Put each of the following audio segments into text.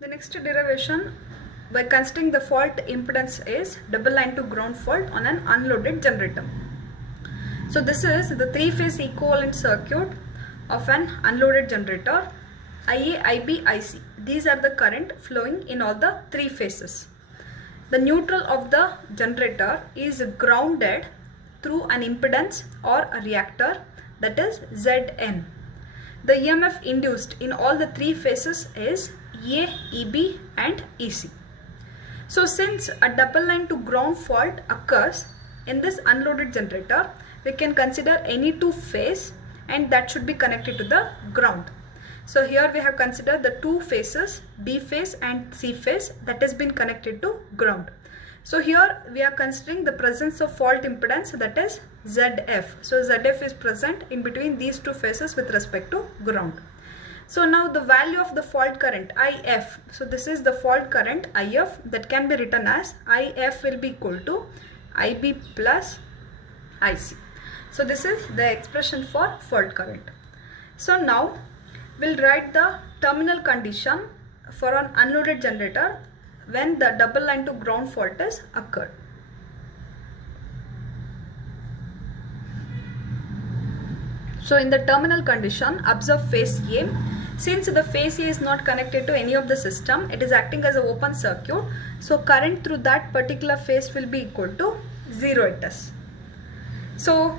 The next derivation by considering the fault impedance is double line to ground fault on an unloaded generator. So this is the three-phase equivalent circuit of an unloaded generator. IA, IB, IC. These are the current flowing in all the three phases. The neutral of the generator is grounded through an impedance or a reactor, that is Zn. The EMF induced in all the three phases is EA, EB and EC. So since a double line to ground fault occurs in this unloaded generator, we can consider any two phase and that should be connected to the ground. So here we have considered the two phases, B phase and C phase, that has been connected to ground. So here we are considering the presence of fault impedance, that is ZF. So ZF is present in between these two phases with respect to ground. So now the value of the fault current IF. So this is the fault current IF, that can be written as IF will be equal to IB plus IC. So this is the expression for fault current. So now we'll write the terminal condition for an unloaded generator when the double line to ground fault is occurred. So in the terminal condition, observe phase A. Since the phase A is not connected to any of the system, it is acting as an open circuit. So current through that particular phase will be equal to 0 it is. So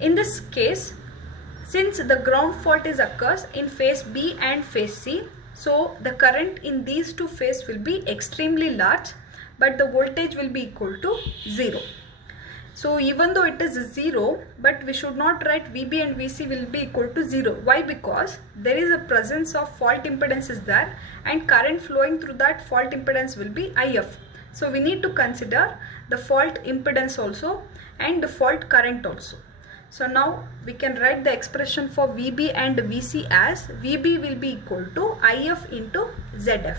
in this case, since the ground fault is occurs in phase B and phase C, so the current in these two phases will be extremely large, but the voltage will be equal to 0. So even though it is 0, but we should not write VB and VC will be equal to 0. Why? Because there is a presence of fault impedance is there and current flowing through that fault impedance will be IF. So we need to consider the fault impedance also and the fault current also. So now we can write the expression for VB and VC as VB will be equal to IF into ZF.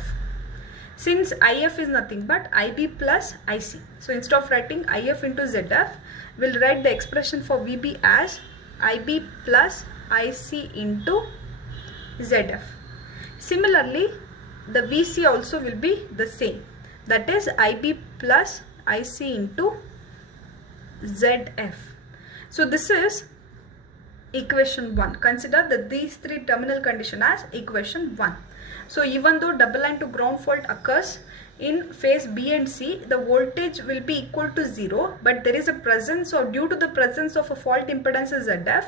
Since IF is nothing but IB plus IC. So instead of writing IF into ZF, we'll write the expression for VB as IB plus IC into ZF. Similarly, the VC also will be the same. That is IB plus IC into ZF. So this is equation 1. Consider that these three terminal condition as equation 1. So even though double line to ground fault occurs in phase B and C, the voltage will be equal to 0, but there is a presence, or due to the presence of a fault impedance ZF,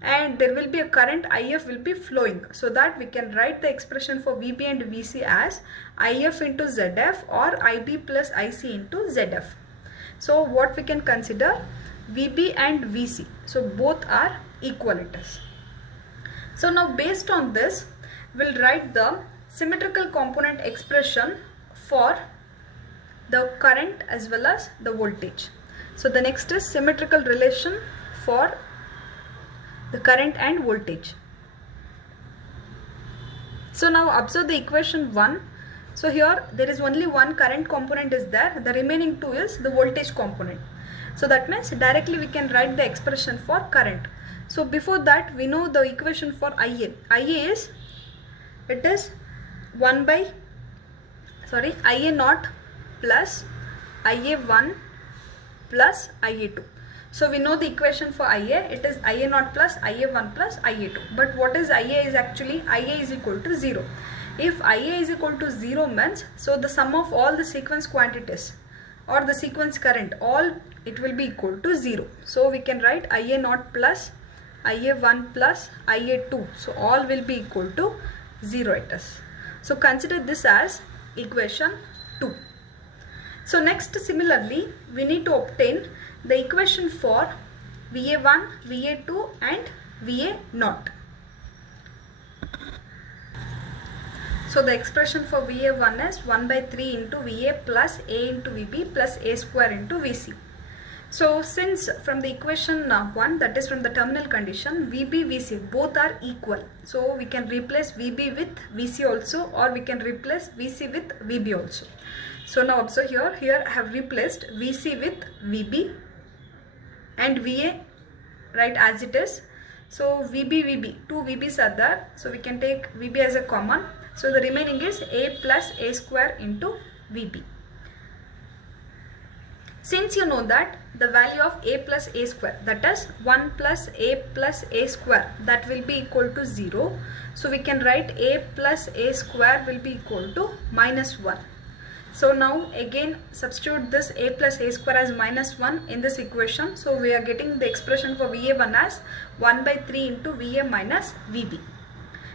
and there will be a current IF will be flowing. So that we can write the expression for VB and VC as IF into ZF or IB plus IC into ZF. So what we can consider, VB and VC, so both are equal it is. So now based on this, we'll write the symmetrical component expression for the current as well as the voltage. So the next is symmetrical relation for the current and voltage. So now observe the equation 1. So here there is only one current component is there, the remaining two is the voltage component. So that means directly we can write the expression for current. So before that we know the equation for IA. IA is, it is IA naught plus IA1 plus IA2. So we know the equation for IA, it is IA naught plus IA1 plus IA2. But what is IA is actually, IA is equal to 0. If IA is equal to 0 means, so the sum of all the sequence quantities or the sequence current, all it will be equal to 0. So we can write IA naught plus IA1 plus IA2. So all will be equal to 0 it is. So consider this as equation 2. So next, similarly, we need to obtain the equation for VA1, VA2 and VA0. So the expression for VA1 is 1 by 3 into VA plus A into VB plus A square into VC. So since from the equation 1, that is from the terminal condition, VB, VC both are equal. So we can replace VB with VC also, or we can replace VC with VB also. So now observe here I have replaced VC with VB and VA, right, as it is. So VB, two VBs are there. So we can take VB as a common. So the remaining is A plus A square into VB. Since you know that the value of A plus A square, that is 1 plus A square, that will be equal to 0. So we can write A plus A square will be equal to minus 1. So now again substitute this A plus A square as minus 1 in this equation. So we are getting the expression for VA1 as 1 by 3 into VA minus VB.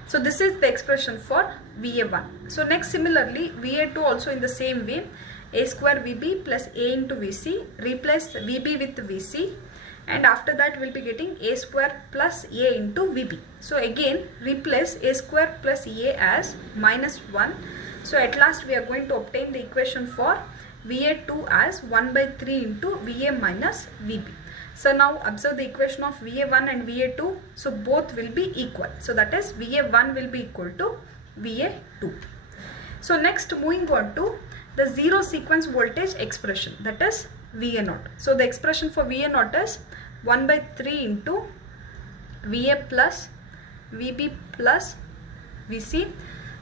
So this is the expression for VA1. So next similarly VA2 also in the same way. A square VB plus A into VC, replace VB with VC, and after that we'll be getting A square plus A into VB. So again replace A square plus A as minus 1. So at last we are going to obtain the equation for VA2 as 1 by 3 into VA minus VB. So now observe the equation of VA1 and VA2. So both will be equal. So that is VA1 will be equal to VA2. So next moving on to the zero sequence voltage expression, that is VA0. So the expression for VA0 is 1 by 3 into VA plus VB plus VC.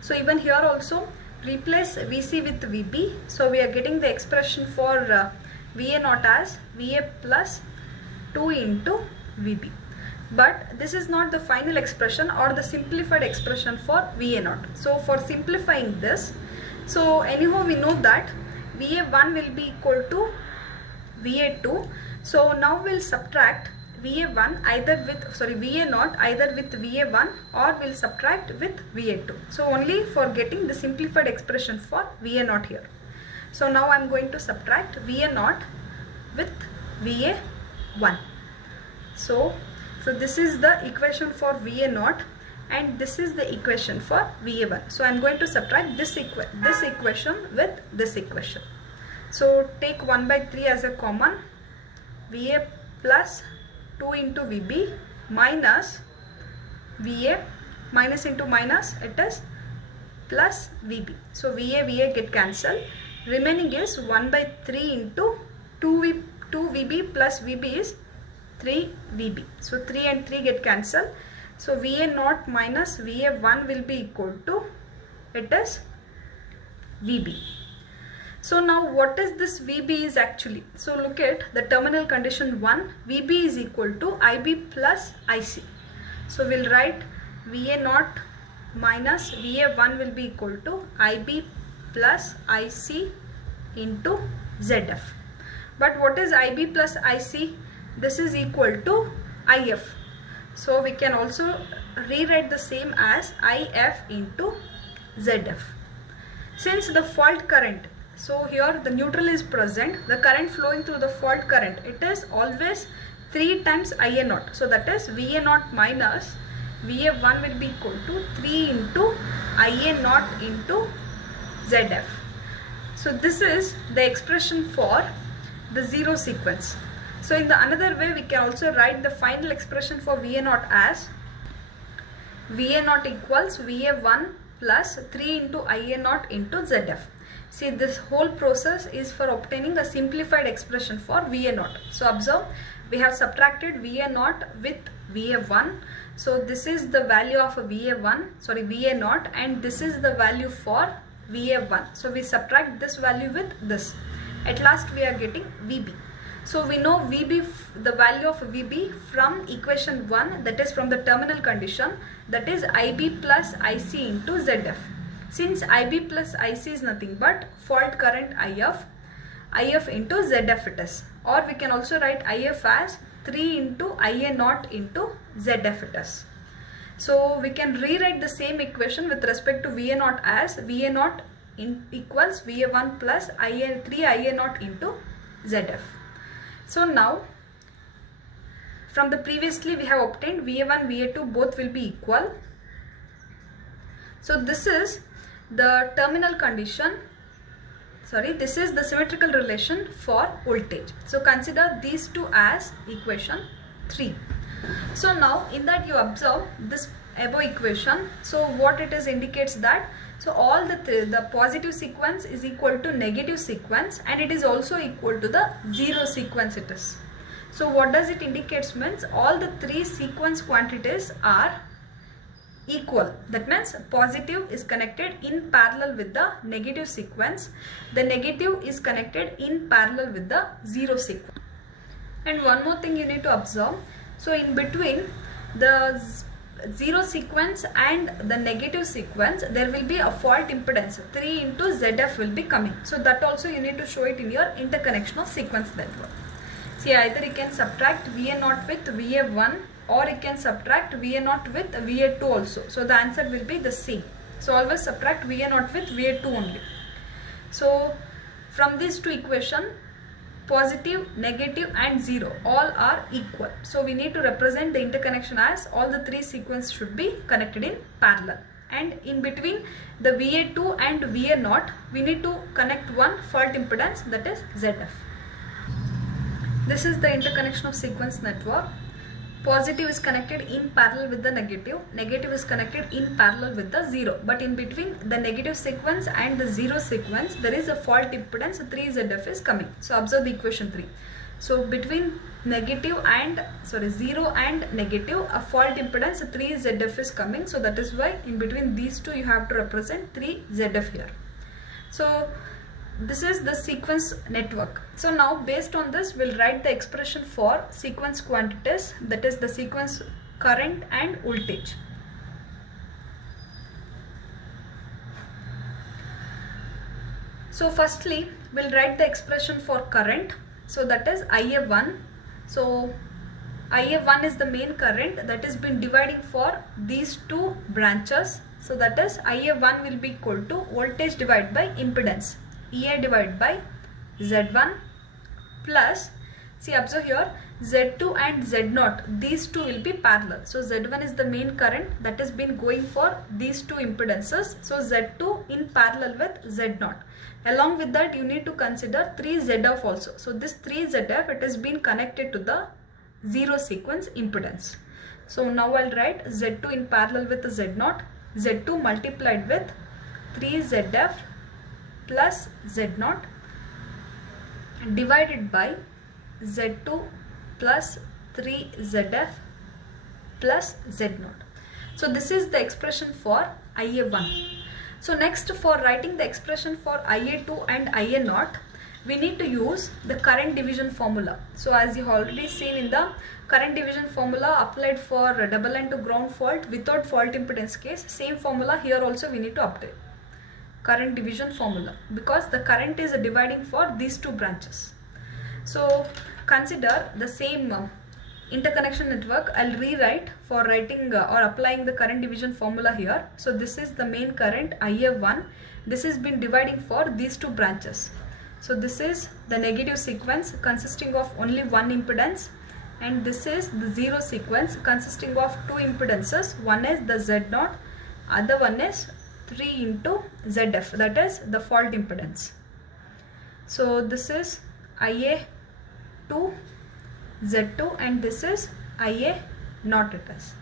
So even here also replace VC with VB. So we are getting the expression for VA0 as VA plus 2 into VB. But this is not the final expression or the simplified expression for VA0. So for simplifying this, so anyhow we know that VA1 will be equal to VA2. So now we'll subtract VA1 either with, VA0 either with VA1 or we'll subtract with VA2. So only for getting the simplified expression for VA0 here. So now I'm going to subtract VA0 with VA1. So this is the equation for VA0 and this is the equation for VA1. So I'm going to subtract this equation with this equation. So take 1 by 3 as a common, VA plus 2 into VB minus VA, minus into minus, it is plus VB. So VA get cancelled. Remaining is 1 by 3 into 2 VB plus VB is 3 VB. So 3 and 3 get cancelled. So VA0 minus VA1 will be equal to, it is VB. So now what is this VB is actually? So look at the terminal condition 1, VB is equal to IB plus IC. So we'll write VA0 minus VA1 will be equal to IB plus IC into ZF. But what is IB plus IC? This is equal to IF. So we can also rewrite the same as IF into ZF. Since the fault current, so here the neutral is present, the current flowing through the fault current, it is always 3 times IA0. So that is VA0 minus VA1 will be equal to 3 into IA0 into ZF. So this is the expression for the zero sequence. So in the another way we can also write the final expression for VA0 as VA0 equals VA1 plus 3 into IA0 into ZF. See, this whole process is for obtaining a simplified expression for VA0. So observe, we have subtracted VA0 with VA1. So this is the value of a VA0 and this is the value for VA1. So we subtract this value with this. At last we are getting VB. So we know VB, the value of VB from equation 1, that is from the terminal condition, that is IB plus IC into ZF. Since IB plus IC is nothing but fault current IF into ZF it is. Or we can also write IF as 3 into IA0 into ZF it is. So we can rewrite the same equation with respect to VA0 as VA0 equals VA1 plus 3 IA0 into ZF. So now from the previously we have obtained VA1, VA2 both will be equal. So this is the terminal condition, this is the symmetrical relation for voltage. So consider these two as equation 3. So now in that you observe this above equation. So what it is indicates that so all the positive sequence is equal to negative sequence and it is also equal to the zero sequence it is. So what does it indicates means all the 3 sequence quantities are equal. That means positive is connected in parallel with the negative sequence. The negative is connected in parallel with the zero sequence. And one more thing you need to observe. So in between the zero sequence and the negative sequence, there will be a fault impedance 3 into ZF will be coming. So that also you need to show it in your interconnection of sequence network. See, either you can subtract VA0 with VA1, or you can subtract VA0 with VA2 also. So the answer will be the same. So always subtract VA0 with VA2 only. So from these two equations, positive, negative and 0 all are equal. So we need to represent the interconnection as all the three sequences should be connected in parallel. And in between the VA2 and VA0, we need to connect one fault impedance, that is ZF. This is the interconnection of sequence network. Positive is connected in parallel with the negative. Negative is connected in parallel with the 0. But in between the negative sequence and the 0 sequence, there is a fault impedance 3ZF is coming. So observe the equation 3. So between 0 and negative, a fault impedance 3ZF is coming. So that is why in between these two you have to represent 3ZF here. So this is the sequence network. So now based on this, we'll write the expression for sequence quantities, that is the sequence current and voltage. So firstly, we'll write the expression for current. So that is IA1. So IA1 is the main current that has been dividing for these two branches. So that is IA1 will be equal to voltage divided by impedance, EA divided by Z1 plus, see observe here, Z2 and Z0, these two will be parallel. So Z1 is the main current that has been going for these two impedances. So Z2 in parallel with Z0. Along with that, you need to consider 3ZF also. So this 3ZF, it has been connected to the zero sequence impedance. So now I'll write Z2 in parallel with Z0, Z2 multiplied with 3ZF plus Z0 divided by Z2 plus 3ZF plus Z0. So this is the expression for IA1. So next, for writing the expression for IA2 and IA0, we need to use the current division formula. So as you have already seen in the current division formula applied for double line to ground fault without fault impedance case, same formula here also we need to update. Current division formula, because the current is dividing for these two branches. So consider the same interconnection network. I'll rewrite for writing or applying the current division formula here. So this is the main current IA1. This has been dividing for these two branches. So this is the negative sequence consisting of only one impedance, and this is the zero sequence consisting of two impedances. One is the Z0, other one is 3 into ZF, that is the fault impedance. So this is IA2 Z2 and this is IA0 it is.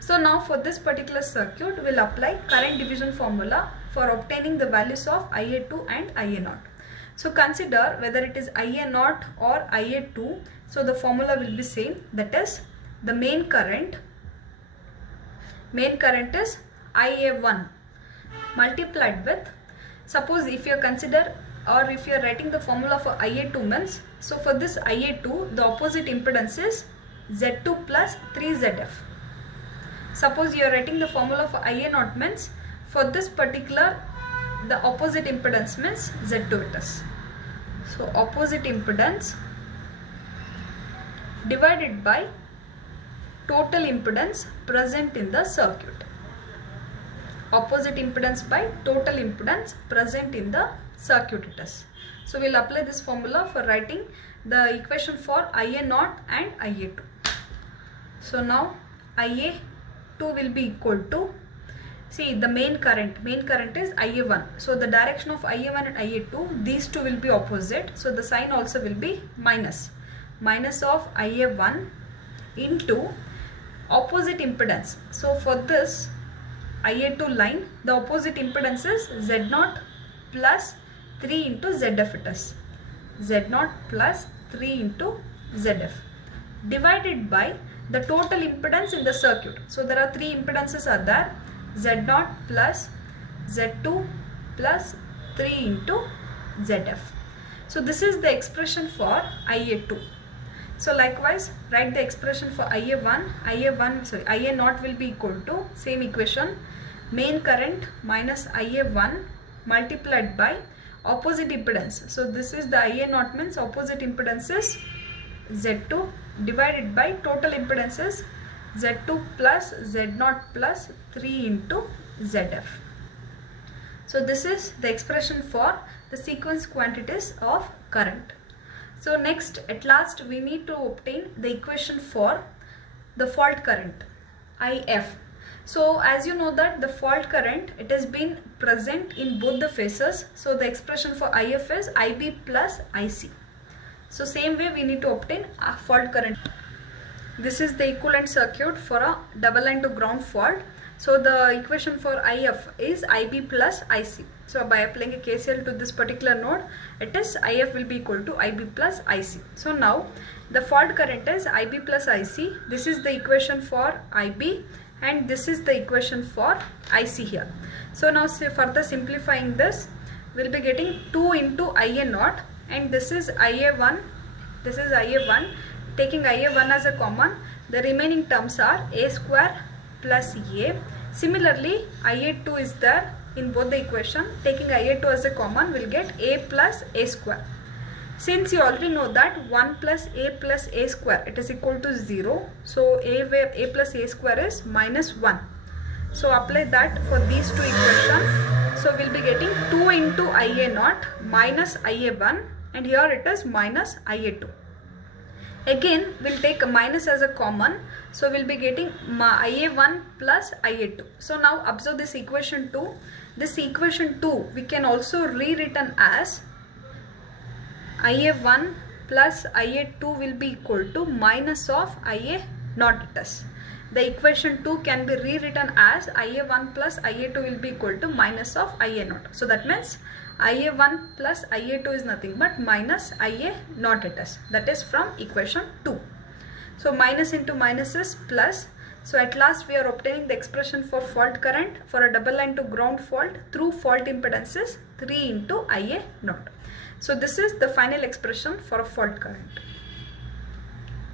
So now for this particular circuit, we'll apply current division formula for obtaining the values of IA2 and IA0. So consider whether it is IA0 or IA2. So the formula will be same, that is the main current is IA1 multiplied with, suppose if you consider or if you are writing the formula for IA2 means, so for this IA2 the opposite impedance is Z2 plus 3ZF. Suppose you are writing the formula for IA0 means, for this particular the opposite impedance means Z2 it is. So opposite impedance divided by total impedance present in the circuit. Opposite impedance by total impedance present in the circuit it is. So we'll apply this formula for writing the equation for IA0 and IA2. So now IA2 will be equal to, see the main current is IA1. So the direction of IA1 and IA2, these two will be opposite. So the sign also will be minus of IA1 into opposite impedance. So for this IA2 line, the opposite impedance is Z0 plus 3 into ZF it is. Z0 plus 3 into ZF divided by the total impedance in the circuit. So there are three impedances are there, Z0 plus Z2 plus 3 into ZF. So this is the expression for IA2. So likewise, write the expression for IA0 will be equal to same equation, main current minus IA1 multiplied by opposite impedance. So this is the IA0 means opposite impedance is Z2 divided by total impedances Z2 plus Z0 plus 3 into ZF. So this is the expression for the sequence quantities of current. So next, at last, we need to obtain the equation for the fault current, IF. So as you know that the fault current, it has been present in both the phases. So the expression for IF is IB plus IC. So same way we need to obtain a fault current. This is the equivalent circuit for a double line to ground fault. So the equation for IF is IB plus IC. So by applying a KCL to this particular node, it is IF will be equal to IB plus IC. So now the fault current is IB plus IC. This is the equation for IB and this is the equation for IC here. So now further simplifying this, we'll be getting 2 into IA0 and this is IA1. This is IA1. Taking IA1 as a common, the remaining terms are A square plus A. Similarly, IA2 is there in both the equation. Taking IA2 as a common, we'll get A plus A square. Since you already know that 1 plus A square, it is equal to 0. So A plus A square is minus 1. So apply that for these two equations. So we'll be getting 2 into IA0 minus IA1 and here it is minus IA2. Again, we'll take a minus as a common. So we'll be getting IA1 plus IA2. So now observe this equation 2. This equation 2 we can also rewritten as IA1 plus IA2 will be equal to minus of IA0 it is. The equation 2 can be rewritten as IA1 plus IA2 will be equal to minus of IA0. So that means IA1 plus IA2 is nothing but minus IA0 it is. That is from equation 2. So minus into minus is plus. So at last we are obtaining the expression for fault current for a double line to ground fault through fault impedances 3 into IA0. So this is the final expression for a fault current.